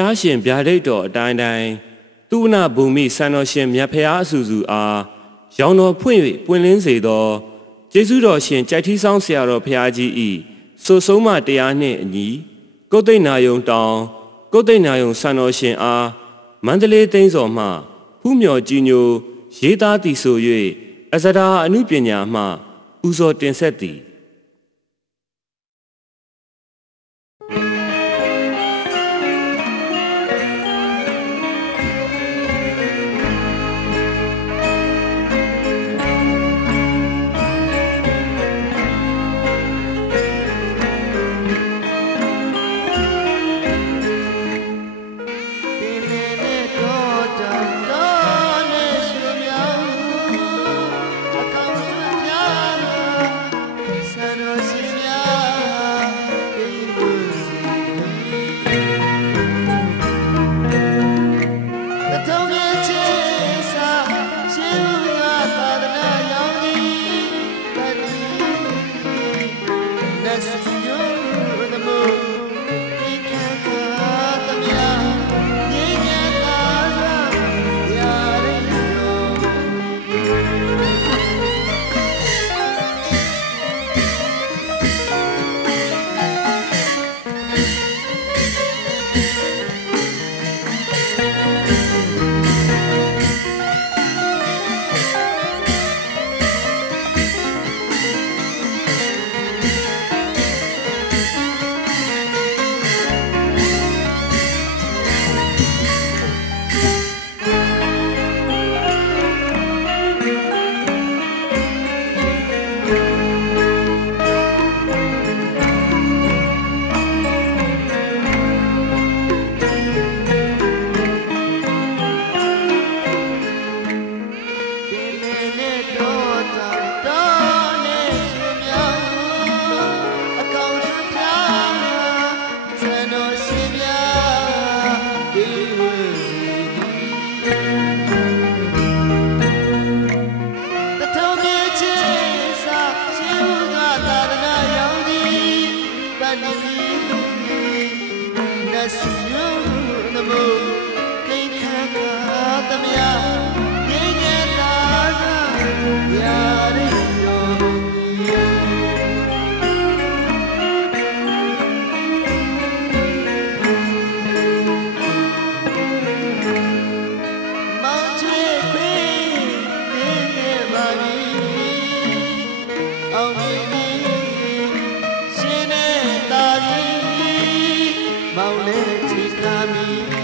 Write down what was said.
ះရှင်ဗျာဒိတ်တော်အတိုင်းတိုင်းသူနာဘူမိဆန္ဒရှင်မြတ်ဖះအဆူဆူအားရောင်တော်ဖွင့်၍ပွင့်လင်းစေသောကျေးဇူးတော်ရှင်ကြိုက်ထီးဆောင်ဆရာတော်ဖះကြီး၏ဆိုဆုံးမတရားနှင့်အညီကုတ်သိဏ္ဏာယုံတောင်ကုတ်သိဏ္ဏာယုံဆန္ဒရှင်အားမန္တလေးသိန်းစော်မှဖူးမြော်ကြီးညိုရေးသားသည်ဆို၍အစဒါအနုပညာမှပူဇော်တင်ဆက်သည်မောင်လေးချီကာမီ